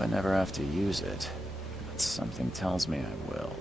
I never have to use it, but something tells me I will.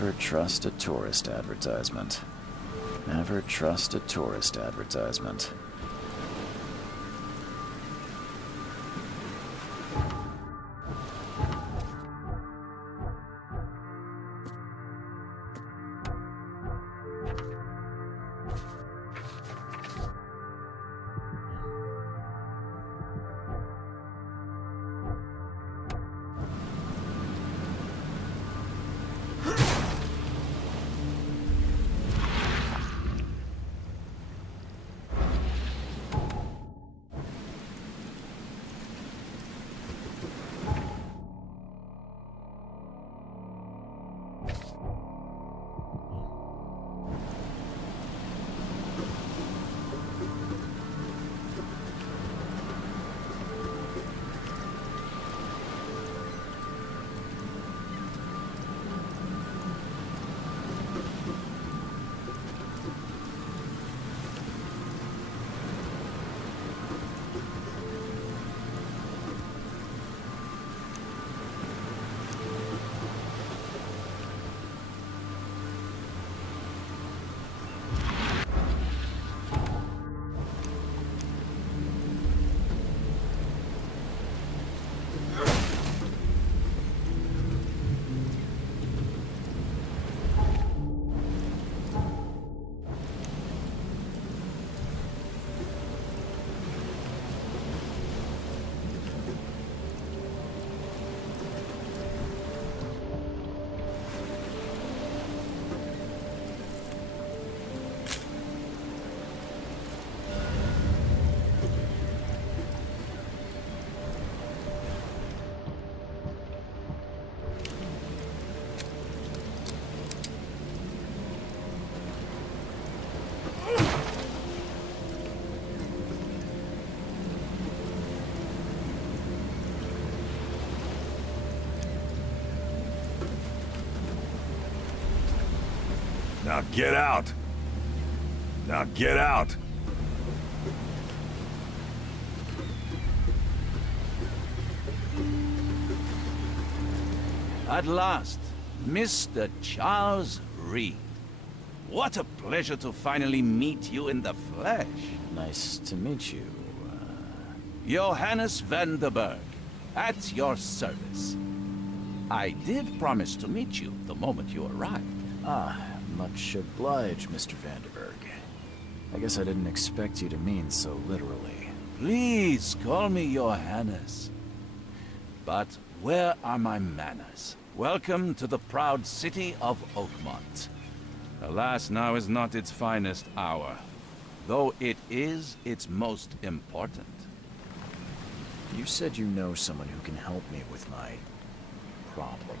Never trust a tourist advertisement. Never trust a tourist advertisement. Now get out! Now get out! At last, Mr. Charles Reed. What a pleasure to finally meet you in the flesh. Nice to meet you. Johannes Vanderberg, at your service. I did promise to meet you the moment you arrived. Much obliged, Mr. Vanderberg. I guess I didn't expect you to mean so literally. Please call me Johannes. But where are my manners? Welcome to the proud city of Oakmont. Alas, now is not its finest hour, though it is its most important. You said you know someone who can help me with my problem.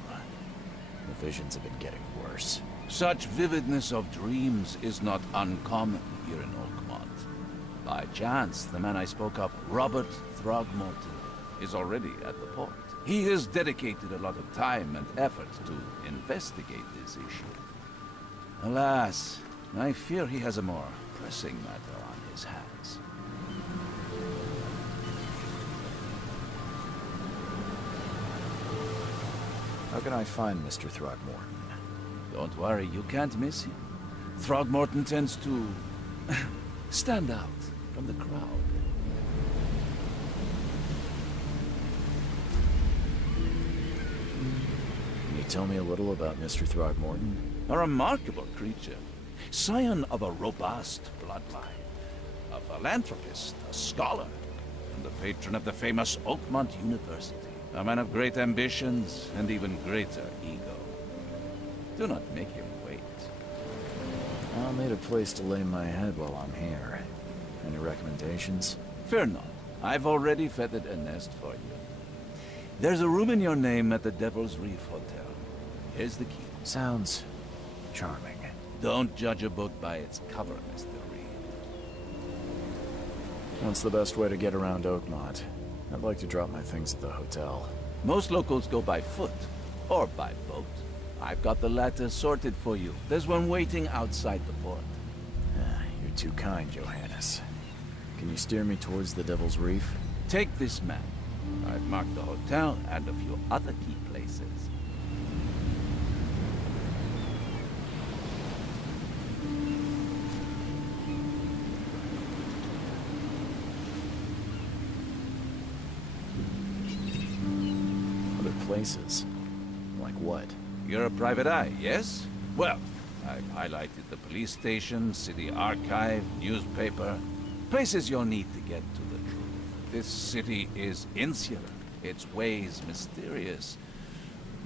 The visions have been getting worse. Such vividness of dreams is not uncommon here in Oakmont. By chance, the man I spoke of, Robert Throgmorton, is already at the port. He has dedicated a lot of time and effort to investigate this issue. Alas, I fear he has a more pressing matter on his hands. How can I find Mr. Throgmorton? Don't worry, you can't miss him. Throgmorton tends to stand out from the crowd. Can you tell me a little about Mr. Throgmorton? A remarkable creature, scion of a robust bloodline, a philanthropist, a scholar, and the patron of the famous Oakmont University. A man of great ambitions and even greater ego. Do not make him wait. I'll need a place to lay my head while I'm here. Any recommendations? Fear not. I've already feathered a nest for you. There's a room in your name at the Devil's Reef Hotel. Here's the key. Sounds charming. Don't judge a book by its cover, Mr. Reed. What's the best way to get around Oakmont? I'd like to drop my things at the hotel. Most locals go by foot, or by boat. I've got the latter sorted for you. There's one waiting outside the port. You're too kind, Johannes. Can you steer me towards the Devil's Reef? Take this map. I've marked the hotel and a few other key places. Places? Like what? You're a private eye, yes? Well, I've highlighted the police station, city archive, newspaper. Places you'll need to get to the truth. This city is insular, its ways mysterious.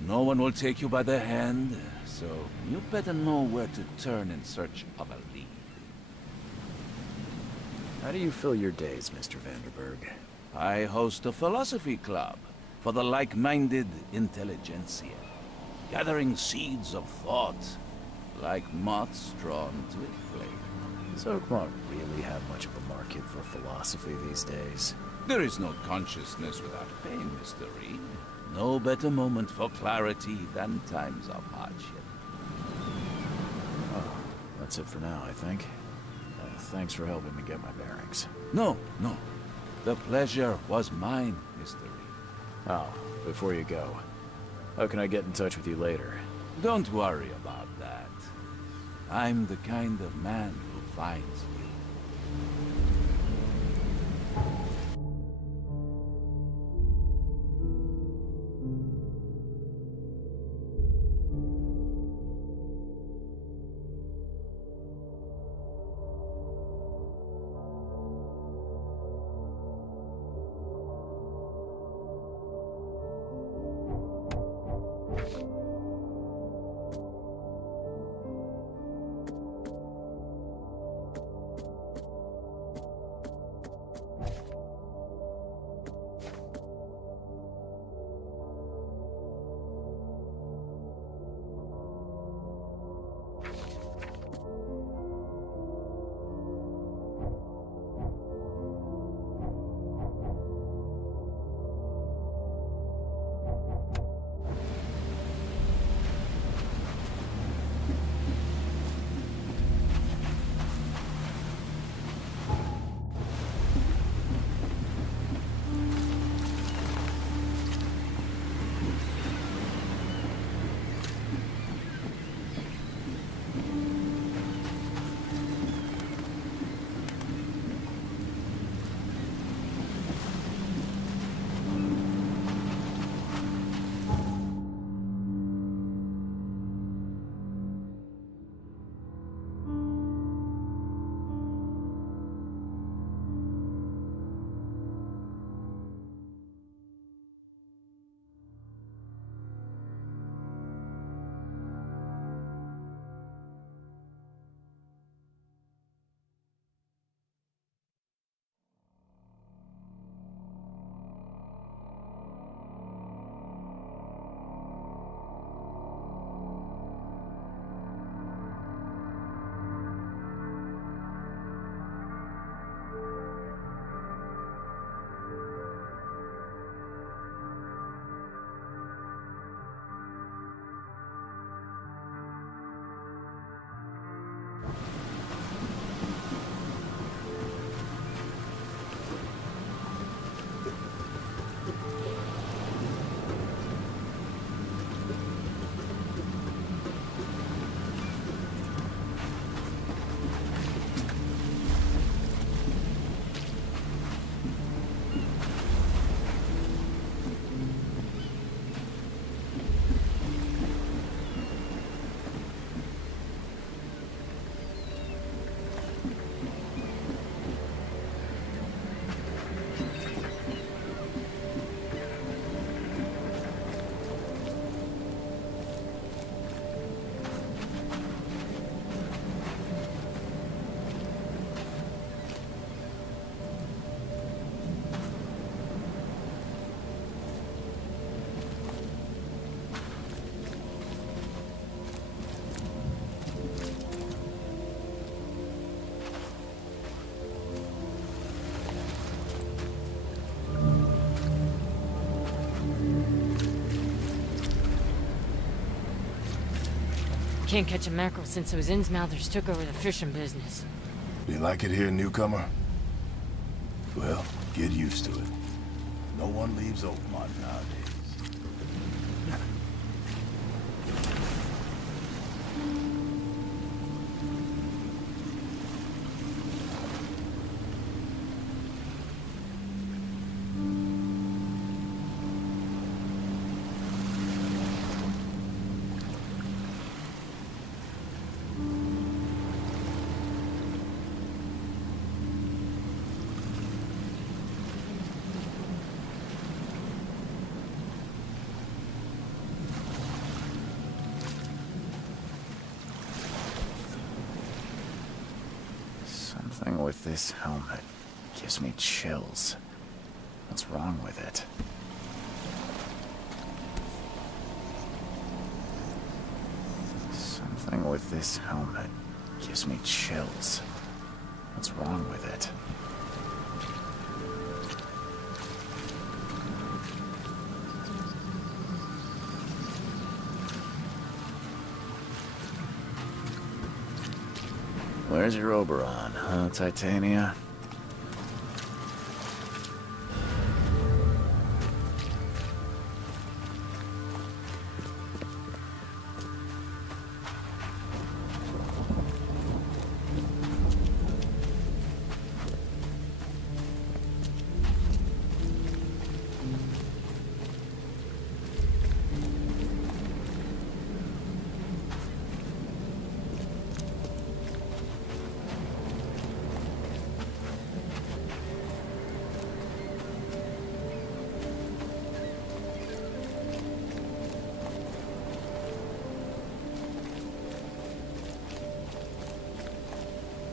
No one will take you by the hand, so you better know where to turn in search of a lead. How do you fill your days, Mr. Vanderberg? I host a philosophy club for the like-minded intelligentsia, gathering seeds of thought, like moths drawn to a flame. Does Oakmont really have much of a market for philosophy these days? There is no consciousness without pain, Mr. Reed. No better moment for clarity than times of hardship. Oh, that's it for now, I think. Thanks for helping me get my bearings. No. The pleasure was mine, Mr. Reed. Oh, before you go, how can I get in touch with you later? Don't worry about that. I'm the kind of man who finds you. Can't catch a mackerel since those Innsmouthers took over the fishing business. You like it here, newcomer? Well, get used to it. No one leaves Oakmont nowadays. Something with this helmet gives me chills. What's wrong with it? Something with this helmet gives me chills. What's wrong with it? Where's your Oberon, huh, Titania?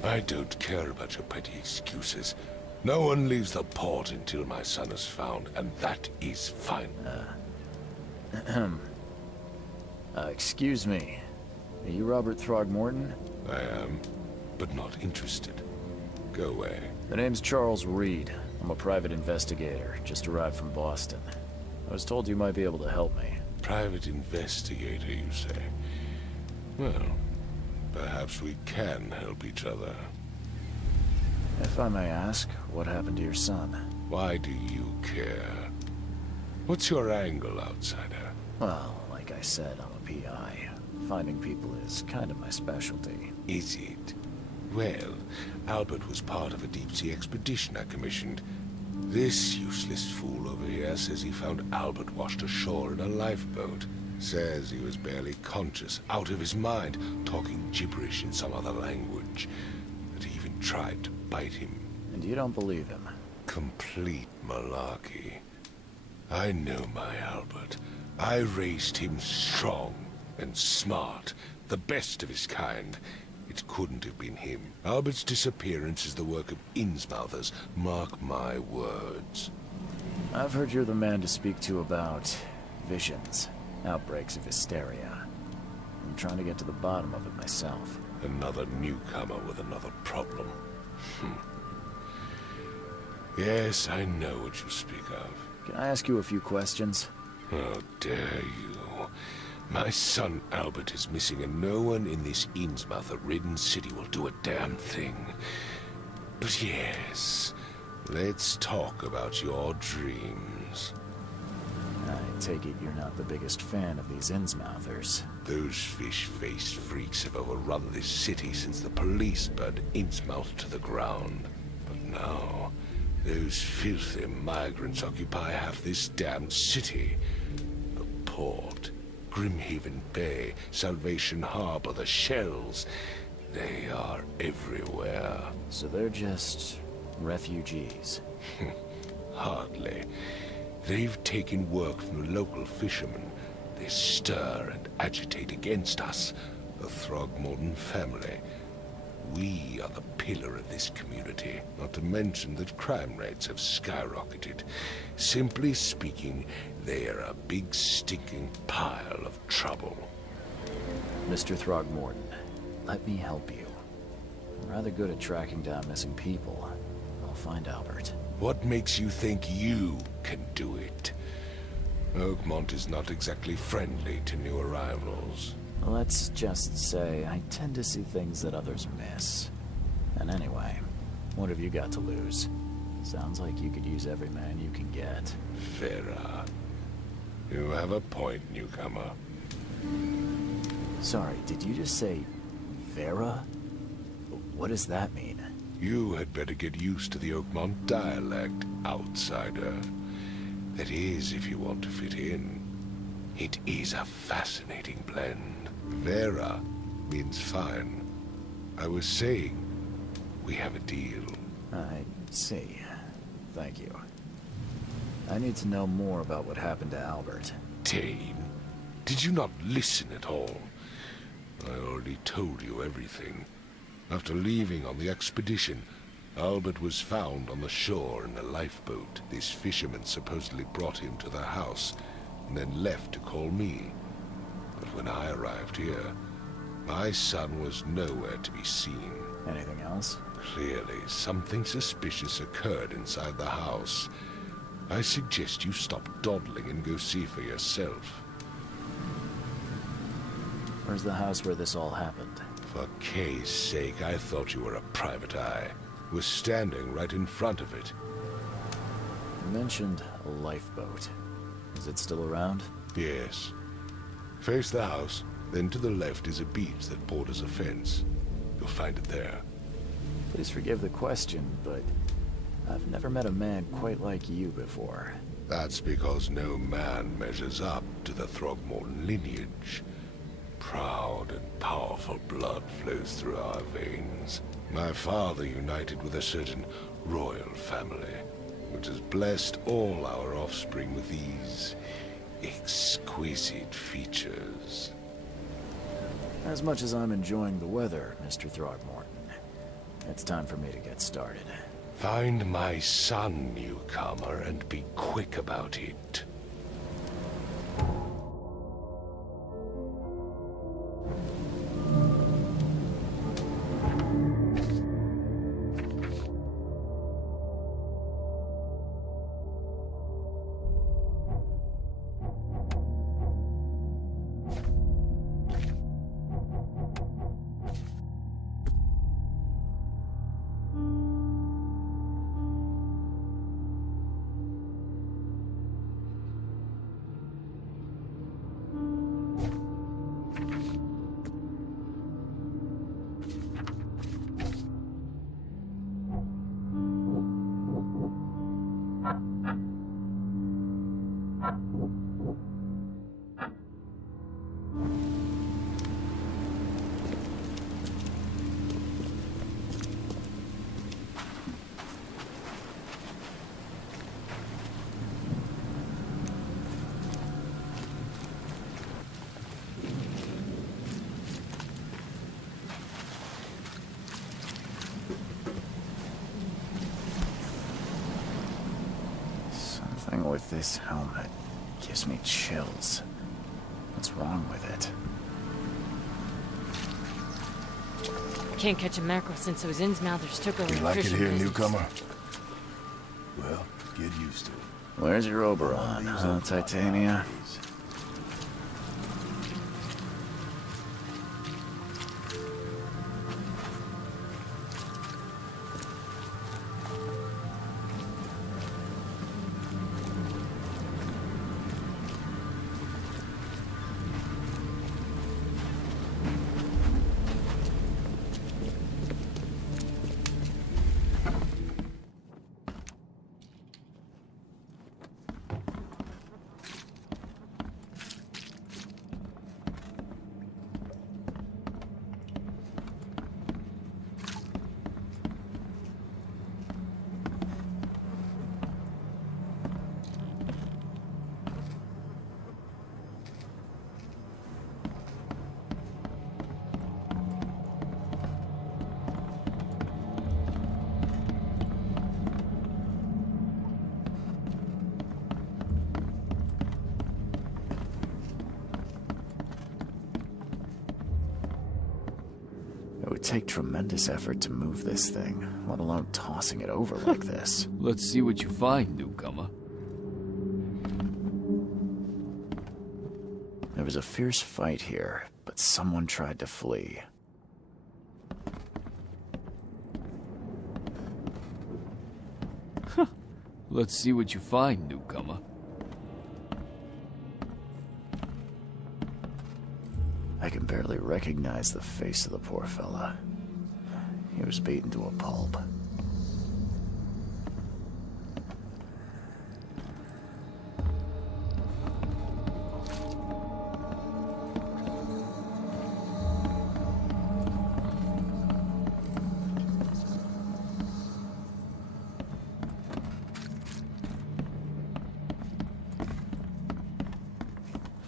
I don't care about your petty excuses. No one leaves the port until my son is found, and that is fine. Excuse me. Are you Robert Throgmorton? I am, but not interested. Go away. The name's Charles Reed. I'm a private investigator, just arrived from Boston. I was told you might be able to help me. Private investigator, you say? Well, perhaps we can help each other. If I may ask, what happened to your son? Why do you care? What's your angle, outsider? Well, like I said, I'm a PI. Finding people is kind of my specialty. Is it? Well, Albert was part of a deep-sea expedition I commissioned. This useless fool over here says he found Albert washed ashore in a lifeboat. Says he was barely conscious, out of his mind, talking gibberish in some other language. That he even tried to bite him. And you don't believe him? Complete malarkey. I know my Albert. I raised him strong and smart, the best of his kind. It couldn't have been him. Albert's disappearance is the work of Innsmouthers, mark my words. I've heard you're the man to speak to about visions, outbreaks of hysteria. I'm trying to get to the bottom of it myself. Another newcomer with another problem. Yes, I know what you speak of. Can I ask you a few questions? How dare you? My son Albert is missing, and no one in this Innsmouther-ridden city will do a damn thing. But yes, let's talk about your dreams. I take it you're not the biggest fan of these Innsmouthers. Those fish-faced freaks have overrun this city since the police burned Innsmouth to the ground. But now, those filthy migrants occupy half this damned city. The port, Grimhaven Bay, Salvation Harbor, the shells. They are everywhere. So they're just refugees? Hardly. They've taken work from the local fishermen. They stir and agitate against us, the Throgmorton family. We are the pillar of this community, not to mention that crime rates have skyrocketed. Simply speaking, they are a big stinking pile of trouble. Mr. Throgmorton, let me help you. I'm rather good at tracking down missing people. I'll find Albert. What makes you think you can do it? Oakmont is not exactly friendly to new arrivals. Let's just say I tend to see things that others miss. And anyway, what have you got to lose? Sounds like you could use every man you can get. Vera, you have a point, newcomer. Sorry, did you just say Vera? What does that mean? You had better get used to the Oakmont dialect, outsider. That is, if you want to fit in. It is a fascinating blend. Vera means fine. I was saying, we have a deal. I see. Thank you. I need to know more about what happened to Albert. Dane, did you not listen at all? I already told you everything. After leaving on the expedition, Albert was found on the shore in a lifeboat. This fisherman supposedly brought him to their house, and then left to call me. But when I arrived here, my son was nowhere to be seen. Anything else? Clearly, something suspicious occurred inside the house. I suggest you stop dawdling and go see for yourself. Where's the house where this all happened? For Kay's sake, I thought you were a private eye. Was standing right in front of it. You mentioned a lifeboat. Is it still around? Yes. Face the house, then to the left is a beach that borders a fence. You'll find it there. Please forgive the question, but I've never met a man quite like you before. That's because no man measures up to the Throgmorton lineage. Proud and powerful blood flows through our veins. My father united with a certain royal family, which has blessed all our offspring with these exquisite features. As much as I'm enjoying the weather, Mr. Throgmorton, it's time for me to get started. Find my son, newcomer, and be quick about it. Something with this helmet gives me chills. What's wrong with it? Can't catch a mackerel since those Innsmouthers took over You the like it fishing here, business. newcomer? Well, get used to it. Where's your Oberon, huh, Titania? It would take tremendous effort to move this thing, let alone tossing it over like this. Let's see what you find, newcomer. It was a fierce fight here, but someone tried to flee. Let's see what you find, newcomer. I can barely recognize the face of the poor fella. He was beaten to a pulp.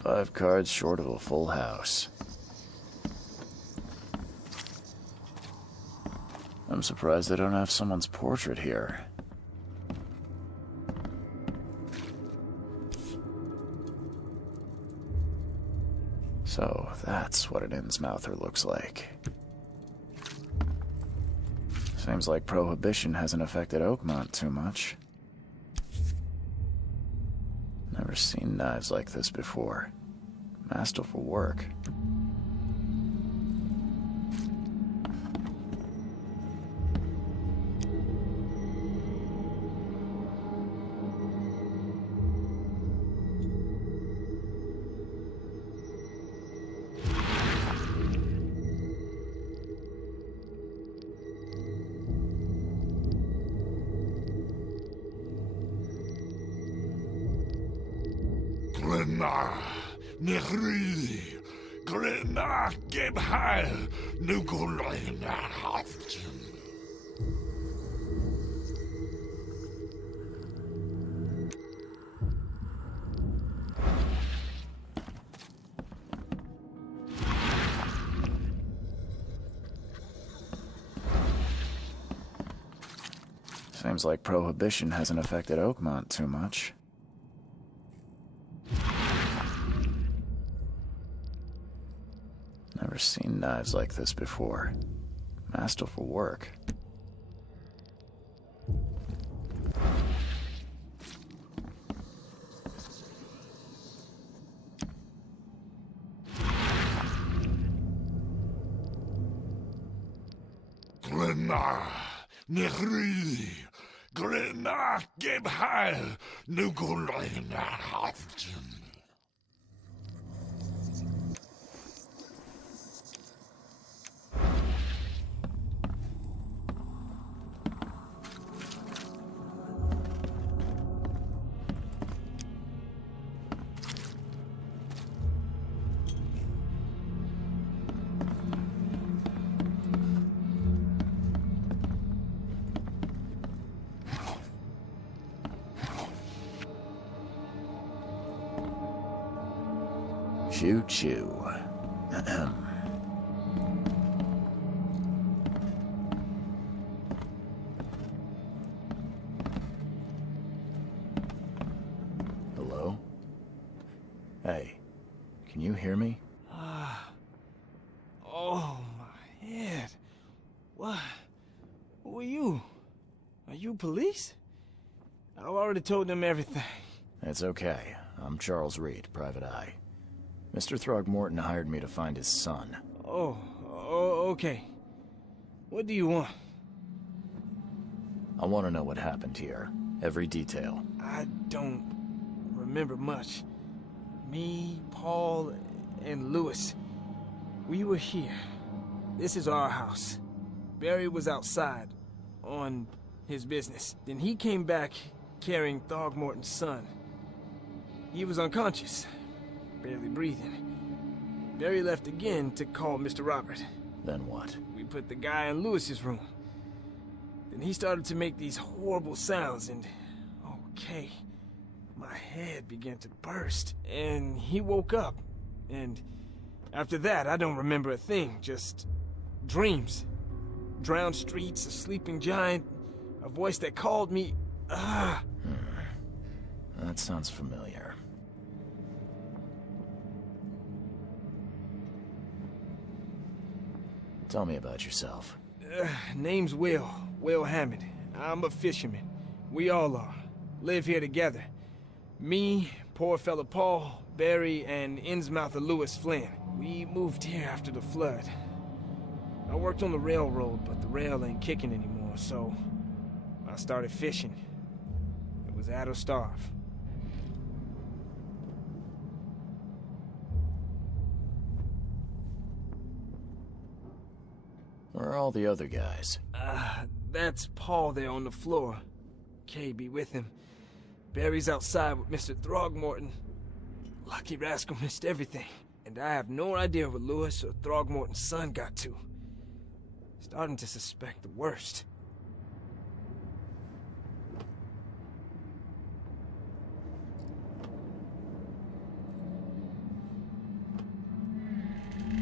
Five cards short of a full house. I'm surprised they don't have someone's portrait here. So, that's what an Innsmouther looks like. Seems like Prohibition hasn't affected Oakmont too much. Never seen knives like this before. Masterful work. Grenna, Nechri, Grenna, Gebheil, Nugulina, Haftin. Seems like Prohibition hasn't affected Oakmont too much. Never seen knives like this before. Masterful work. Grenna, Nechri, Grenna, Gebheil, Nugulina, Haftin. Choo choo. Ahem. Hello? Hey, can you hear me? Oh, my head. What? Who are you? Are you police? I've already told them everything. It's okay. I'm Charles Reed, Private Eye. Mr. Throgmorton hired me to find his son. Oh, okay. What do you want? I want to know what happened here. Every detail. I don't remember much. Me, Paul, and Lewis. We were here. This is our house. Barry was outside, on his business. Then he came back carrying Throgmorton's son. He was unconscious, barely breathing. Barry left again to call Mr. Robert. Then what? We put the guy in Lewis's room. Then he started to make these horrible sounds and... okay. My head began to burst. And he woke up. And after that, I don't remember a thing. Just dreams. Drowned streets, a sleeping giant, a voice that called me... That sounds familiar. Tell me about yourself. Name's Will Hammond. I'm a fisherman. We all are. Live here together. Me, poor fella Paul, Barry, and Innsmouther Lewis Flynn. We moved here after the flood. I worked on the railroad, but the rail ain't kicking anymore, so I started fishing. It was add or starve. Where are all the other guys? That's Paul there on the floor. Kay be with him. Barry's outside with Mr. Throgmorton. Lucky rascal missed everything. And I have no idea what Lewis or Throgmorton's son got to. Starting to suspect the worst.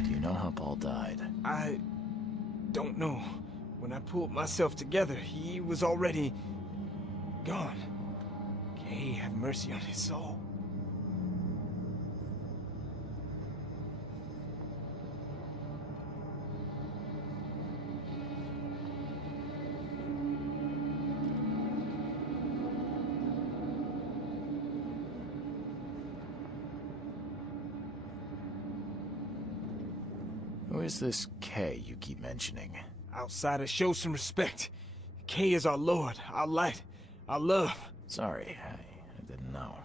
Do you know how Paul died? I don't know. When I pulled myself together, he was already gone. Kay have mercy on his soul. Who is this Kay you keep mentioning? Outsiders, show some respect. Kay is our lord, our light, our love. Sorry, I didn't know.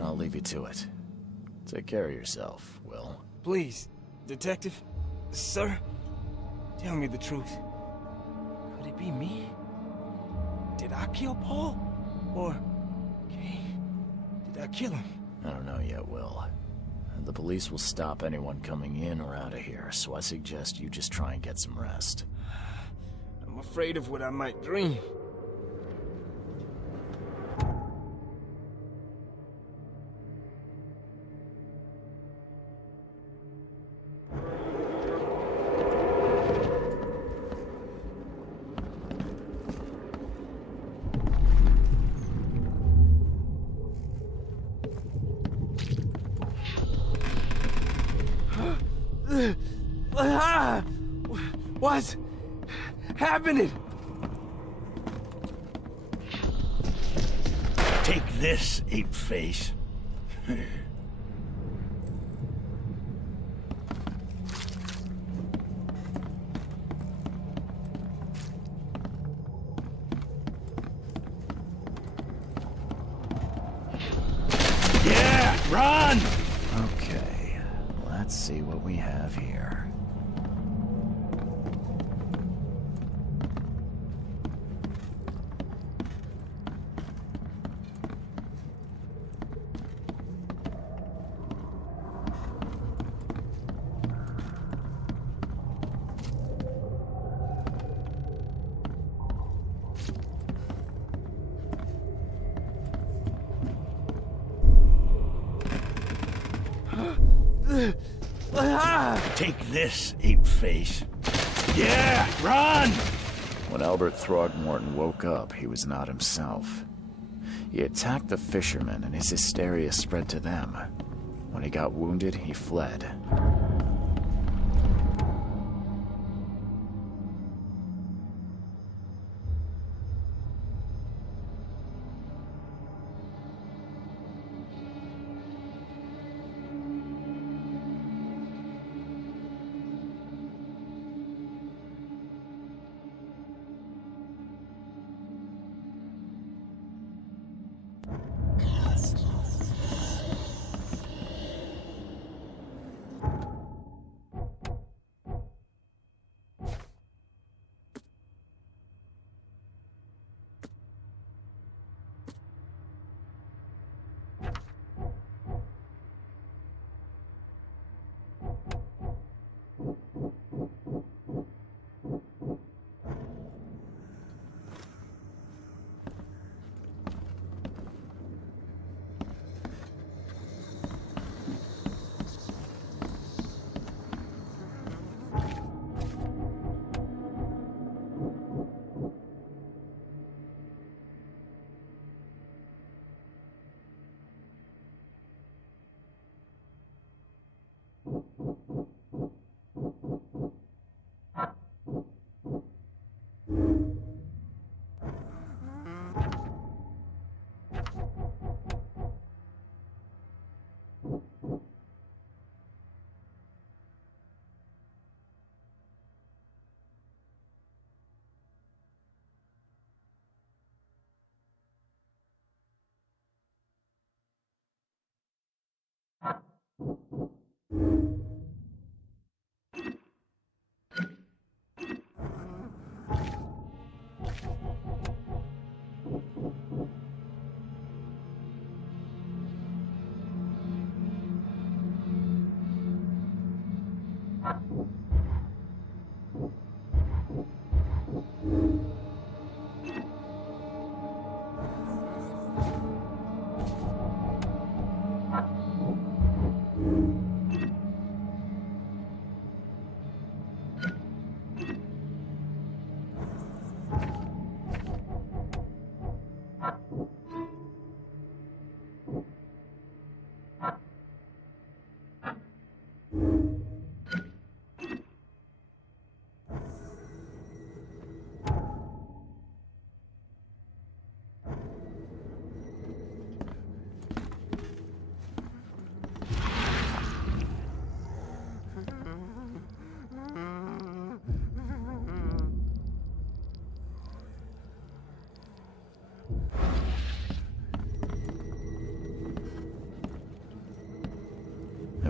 I'll leave you to it. Take care of yourself, Will. Please, detective, sir, tell me the truth. Could it be me? Did I kill Paul? Or, Kay, did I kill him? I don't know yet, Will. The police will stop anyone coming in or out of here, so I suggest you just try and get some rest. I'm afraid of what I might dream. What's happening? Take this, ape-face. Yeah, run! Okay, let's see what we have here. Take this, ape-face. Yeah, run! When Albert Throgmorton woke up, he was not himself. He attacked the fishermen, and his hysteria spread to them. When he got wounded, he fled. There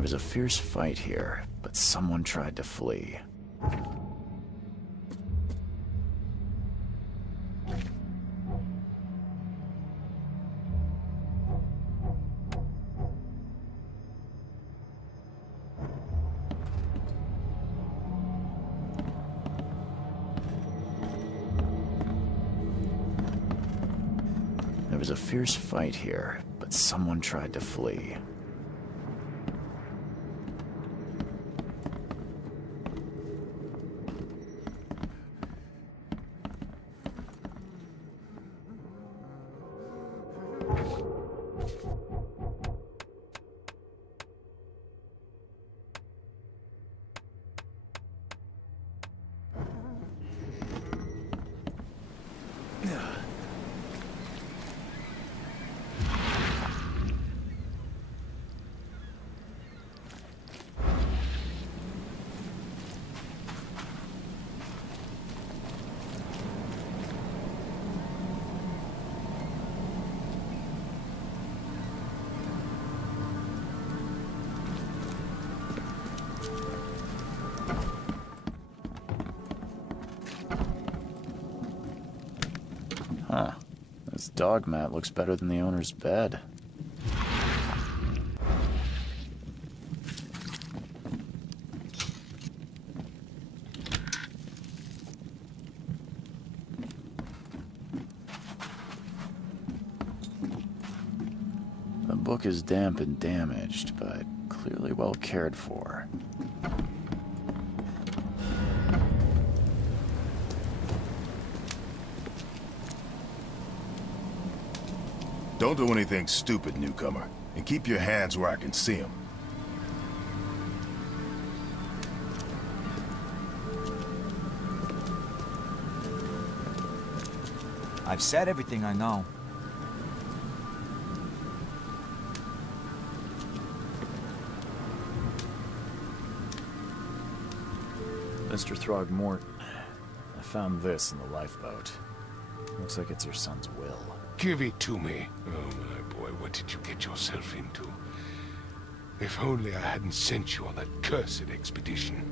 was a fierce fight here, but someone tried to flee. There was a fierce fight here, but someone tried to flee. Huh. This dog mat looks better than the owner's bed. The book is damp and damaged, but clearly well cared for. Don't do anything stupid, newcomer, and keep your hands where I can see them. I've said everything I know. Mr. Throgmorton, I found this in the lifeboat. Looks like it's your son's will. Give it to me. Oh, my boy, what did you get yourself into? If only I hadn't sent you on that cursed expedition.